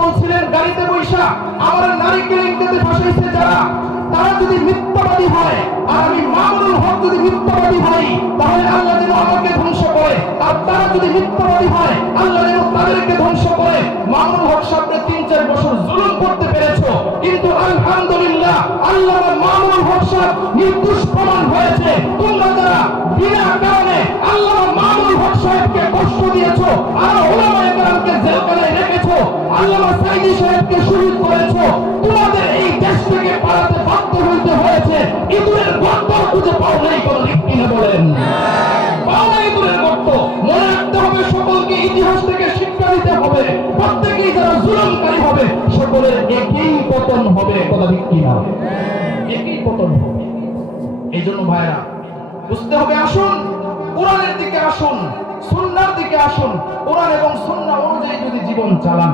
বলছিলেন গাড়িতে বৈশা আমার নারীকে লিঙ্গতে ফাঁসাইছে যারা, তারা যদি মিথ্যাবাদী হয় আর আমি মামুনুল হক যদি মিথ্যাবাদী হই, তাহলে আল্লাহ যেন আমাকে ধ্বংস করে, আর তারা যদি মিথ্যাবাদী হয় আল্লাহ যেন তাদেরকে ধ্বংস করে। মামুনুল হক সামনে ৩-৪ বছর জুলুম করতে পেরেছো, কিন্তু আলহামদুলিল্লাহ আল্লাহ মামুনুল হক সাহেব নির্দোষ প্রমাণ হয়েছে। তোমরা যারা বিনা কারণে আল্লাহ মামুনুল হক সাহেবকে কষ্ট দিয়েছো আর ওলামায়ে কেরামকে জেলখানায় রেখেছো, আল্লামা সাইদি সাহেবকে শহীদ করেছো, তোমাদের এই দেশ থেকে পালাতে বাধ্য হইতে হয়েছে। ইঁদুরের গর্ত খুঁজে পাও নাই, কোনো ঠিক কিনা বলেন? পাও নাই ইঁদুরের গর্ত। মনে রাখতে হবে, সকলকে ইতিহাস থেকে শিক্ষা দিতে হবে। প্রত্যেকেই যারা জুলুমকারী হবে সকলের একই পতন হবে, কথা ঠিক কিনা? একই পতন হবে। এই জন্য ভাইরা বুঝতে হবে, আসুন কোরআনের দিকে আসুন, সুন্নাহর দিকে আসুন। কোরআন এবং সুন্নাহ অনুযায়ী যদি জীবন চালান